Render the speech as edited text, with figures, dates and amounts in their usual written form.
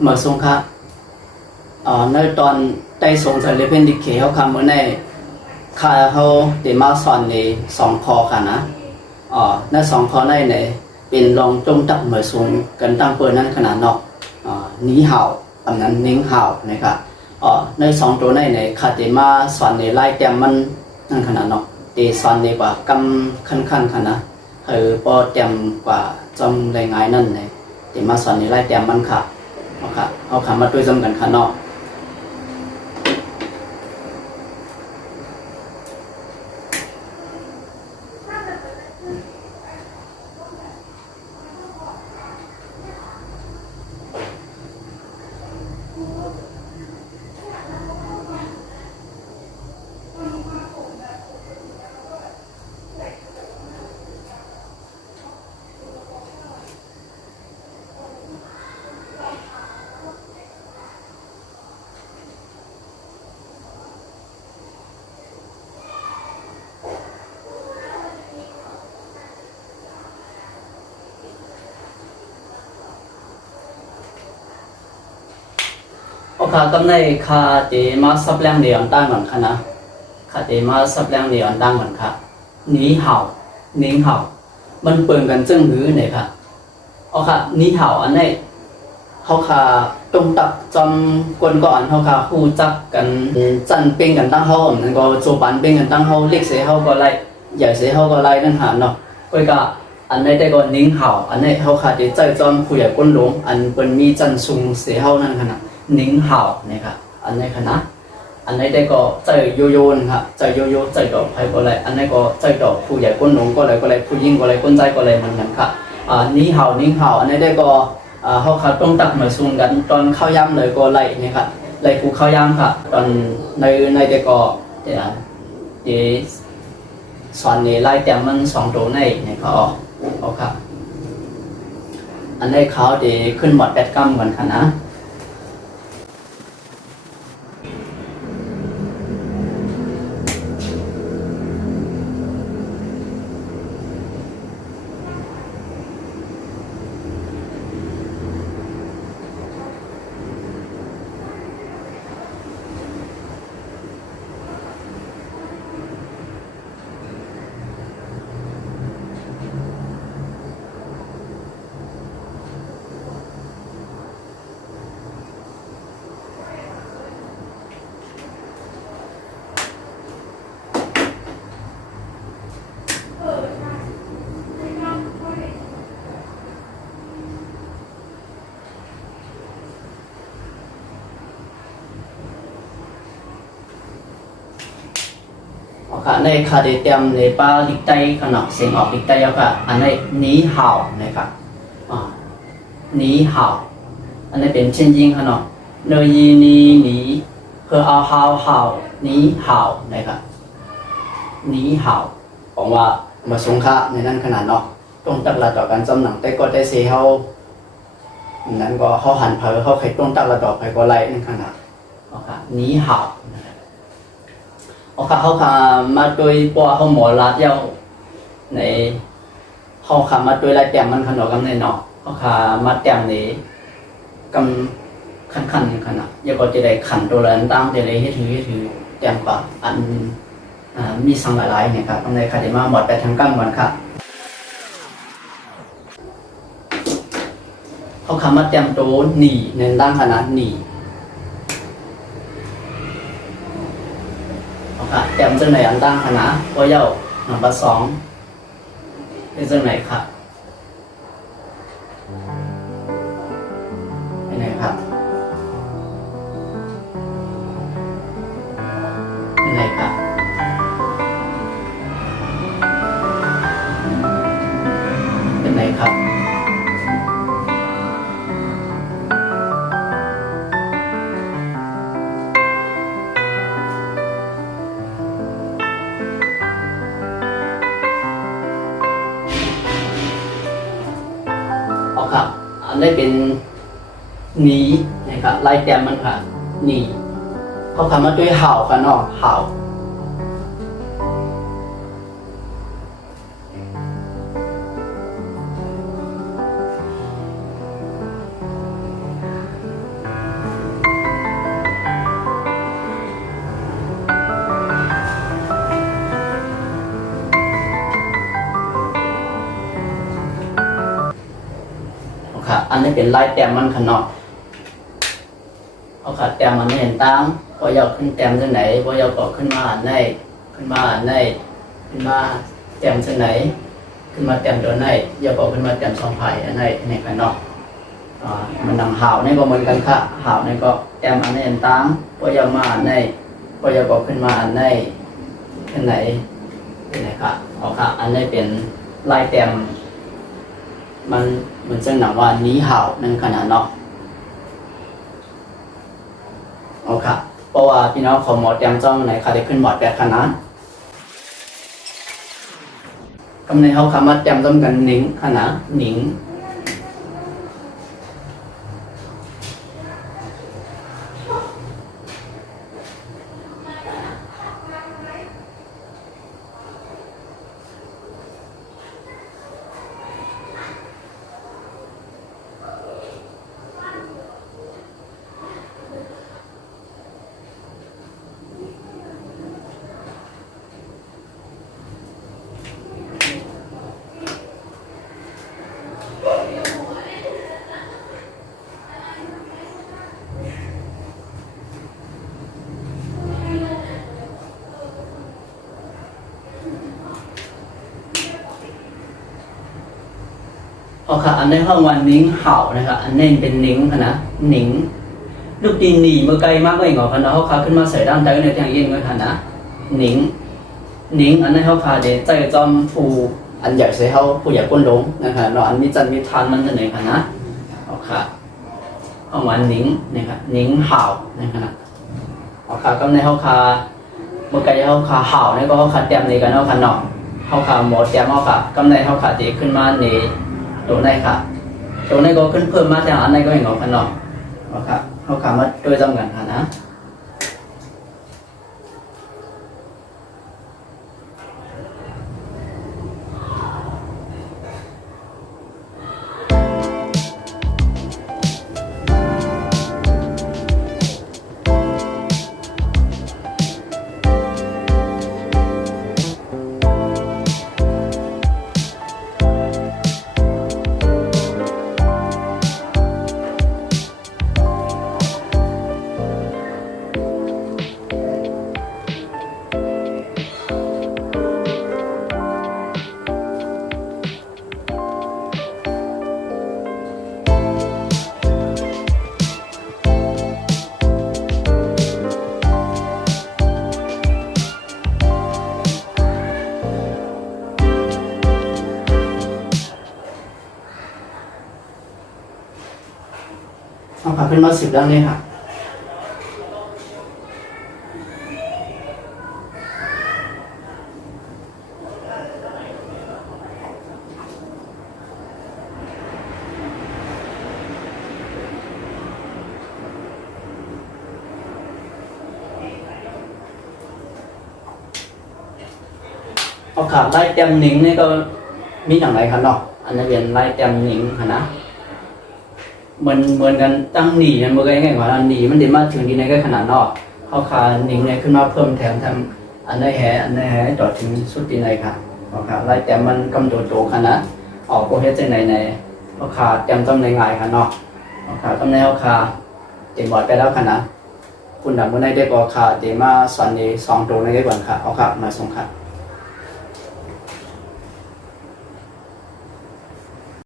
mở xuống khác nơi toàn tay xuống sẽ lấy bên đi khế họ khám bữa này khai họ để mà soạn để song kho khả na nơi song kho này nàyเป็นรองจงตักเหมือนสูงกันตั้งเปิดนั้นขนาดนอกนี้เห่าอันนั้นนิ้งเห่านะครับในสองตัวในคาเตมาสอนในไล่แต้มมันนั่นขนาดนอกตีสอนในกว่ากำขั้นขนาดคือพอแต้มกว่าจำได้ง่ายนั่นเลยตีมาสอนในไล่แต้มมันค่ะเอาขามาด้วยจำกันขนาดนอกข้ากำในข้าเตมาสับแรงเดียวตั้งเหมือนกันนะข้าเตมาสับแรงเดียวตั้งเหมือนค่ะนี้เห่านิ้งเห่ามันเปิดกันจึงหือเนี่ยค่ะค่ะนี้เห่าอันนี้เขาข้าตรงตักจำกวนก่อนเขาข้าคู่จักกันจันเป็นกันตั้งเขาเหมือนก็โจบันเป็นกันตั้งเขาเล็กเสียเขาก็ไล่ใหญ่เสียเขาก็ไล่นั่นหาเนาะก็ก็อันนี้ได้ก็นิ้งเห่าอันนี้เขาข้าจะใจจอมผู้ใหญ่ก้นหลงอันเป็นมีจันซุงเสียเขานั่นขนาดนิ้งเห่าเนี่ยครับอันนี้คณะอันนี้ได้ก็ใจโยโย่นะครับใจโยโย่ใจดอกไผ่ก็เลยอันนี้ก็ใจดอกผู้ใหญ่ก้นหลงก็เลยผู้ยิ่งก็เลยก้นใจก็เลยเหมือนกันครับนิ้งเห่าอันนี้ได้ก็เขาขาต้องตักมาซุ่มกันตอนเข้าย่ำเลยก็เลยเนี่ยครับเลยกูเข้าย่ำครับตอนในได้ก็เดี๋ยวสอนนี่ไล่แต่มันสองตัวในเนี่ยเขาเอาครับอันนี้เขาเดี๋ยวขึ้นหมดแปดกรัมเหมือนกันนะค่ะในคาเดเตียมในป้าลิกไตขนาดเสียงออกลิกไตแล้วค่ะอันนี้นี้เห่านะครับนี้เห่าอันนี้เป็นเช่นยิงขนาดเนยนี้เพื่อเอาเห่านี้เห่านะครับนี้เห่าบอกว่ามาสงค่าในนั้นขนาดเนาะต้องตักละต่อกันจำหนังแต่ก็ได้เสียเขานั้นก็เขาหันเผอเขาใครต้องตักละต่อไปก็ไล่นั่นขนาดค่ะนี้เห่าเขาขามาโดยปัวเขาหมอลาเจ้าในเขาขามาโดยลายแต้มมันขนาดกันในเนาะเขาขามาแต้มนี้กำขันขนาดยังก็จะได้ขันตัวเรนตั้งจะได้ให้ถือแต้มปะอันมีสังหลายเนี่ยครับในคาเดมาหมดไปทางกั้งวันค่ะเขาขามาแต้มตัวหนีในตั้งขนาดหนีแต้มจังไหนอันตั้งคณะก็เย่าหนังปลาสองเป็นจังไหนครับเป็นไหนครับเป็นไหนครับเป็นไหนครับครับอันนี้เป็นนี้นะครับไล่แต้มมันค่ะนี่เขาทำมาด้วยเห่าค่ะเนาะเห่า ค่ะอันนี้เป็นลายแต้มมันขนาดเอาค่ะแต้มมันไม่เห็นตั้งพอยกขึ้นแต้มจากไหนพอยกต่อขึ้นมาอันไหนขึ้นมาอันไหนขึ้นมาแต้มจากไหนขึ้นมาแต้มตัวไหนยกต่อขึ้นมาแต้มสองไผ่อันไหนในขนาดมันดังหาวนี่ก็เหมือนกันค่ะหาวนี่ก็แต้มอันไหนเห็นตั้งพอยกมาอันไหนพอยกต่อขึ้นมาอันไหนขึ้นไหนเป็นไงค่ะเอาค่ะอันนี้เป็นลายแต้มมันเหมือนจะหนังว่านี้หาวนั่นขนาดเนาะเอาค่ะเพราะว่าพี่น้องของหมอแต้มจ้องไหนค่ะได้ขึ้นหมอดแบบขนาดคำในเขาคำว่าแต้มจ้องกันหนิงขนาดหนิงเอาค่ะอันในห้องวันนิ้งเห่านะครับอันนี้เป็นนิ้งนะนิ้งลูกตีนหนีเมื่อไกลมากก็อีกเหรอคะนะเขาขาขึ้นมาใส่ด้านใต้ในทางเย็นก็ทันนะนิ้งนิ้งอันนี้เขาขาเดี๋ยวใจจอมผู้อันใหญ่ใส่เขาผู้ใหญ่ก้นลงนะครับเราอันมีจันมีทานมันจะไหนคะนะเอาค่ะห้องวันนิ้งนะครับนิ้งเห่านะครับเอาค่ะก็ในเขาขาเมื่อไกลเขาขาเห่าเนี่ยก็เขาขาเต็มเลยกันเขาขาหนอกเขาขาหมดเต็มเขาขากำในเขาขาเดี๋ยวขึ้นมาเนี่ยตัวในค่ะตัวในก็ขึ้นเพิ่มมาแต่อันในก็เห็นออกขนมนะครับเขาคำว่าโดยจำกันค่ะนะเอาขาขึ้นมา10ด้านนี้ค่ะเอาขาไล่เต็มหนิงนี่ก็มีอย่างไรครับเนาะอันนี้เป็นไล่เต็มหนิงค่ะนะมันเหมือนกันตั้งหนีมันเมื่อไงไงว่าหนีมันเดินมาถึงดีในก็ขนาดนอกเขาคาหนิงเนี่ยขึ้นมาเพิ่มแถมทำอันไหนแห่ต่อถึงสุดดีในค่ะเขาคาไล่แต่มันกำโดดโตขนาดออกโปรเฮสในเขาคาเต็มต้นในง่ายค่ะเนาะเขาคาต้นในเขาคาเต็มบอดไปแล้วขนาดคุณดับเมื่อในได้ก็คาเต็มมาส่วนใน2ตัวในได้ก่อนค่ะเอาค่ะมาส่งค่ะ